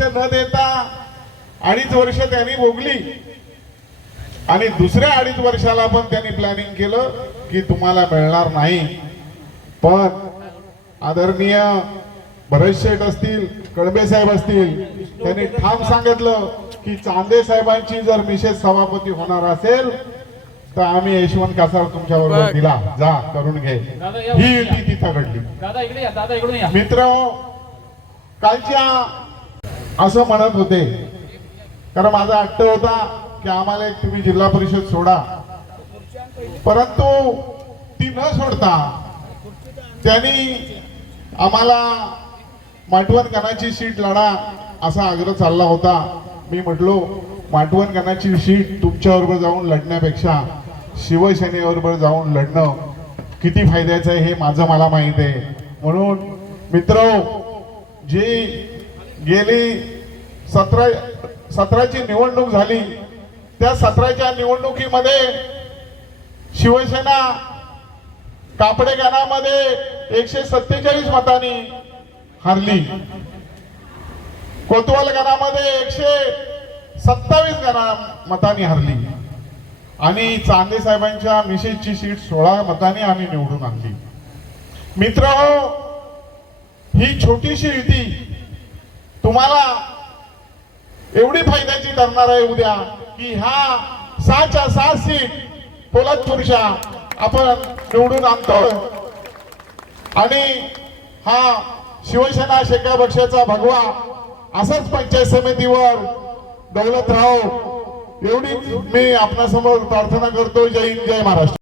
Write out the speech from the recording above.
वर्ष न देता अडीच वर्ष त्यांनी भोगली. आणि दुसऱ्या अडीच वर्षाला पण त्यांनी प्लॅनिंग केलं की तुम्हाला मिळणार नाही. पण आदरणीय भरत शेठ असतील कळबे साहेब असतील त्यांनी ठाम सांगितलं की चांदे साहेबांची जर मिसेस सभापती होणार असेल तर आम्ही यशवंत कासार तुमच्या बरोबर दिला. जा करून घे. ही युती तिथं घडली. मित्र कालच्या असं म्हणत होते. कारण माझा हट्ट होता की आम्हाला एक तुम्ही जिल्हा परिषद सोडा. परंतु ती न सोडता त्यांनी आम्हाला माटवण गणाची सीट लढा असा आग्रह चालला होता. मी म्हटलो माटवण गणाची सीट तुमच्याबरोबर जाऊन लढण्यापेक्षा शिवसेनेबरोबर जाऊन लढणं किती फायद्याचं आहे हे माझं मला माहीत आहे. म्हणून मित्र जी गेली सतरा सतराची निवडणूक झाली. त्या सतराच्या निवडणुकीमध्ये शिवसेना कापडेगानामध्ये एकशे सत्तेचाळीस मतांनी हरली. कोतवाल गणामध्ये एकशे सत्तावीस गणा मतांनी हरली. आणि चांदे साहेबांच्या मिसेसची सीट सोळा मतांनी आम्ही निवडून आणली. मित्र ही छोटीशी युती तुम्हाला एवढी फायद्याची ठरणार आहे उद्या की ह्या सहाच्या सहा सीट पोलादपूरच्या आपण निवडून आणतो. आणि हा शिवसेना शेका पक्षाचा भगवा असाच पंचायत समितीवर दौलतराव एवढी मी आपणासमोर प्रार्थना करतो. जय हिंद जय महाराष्ट्र.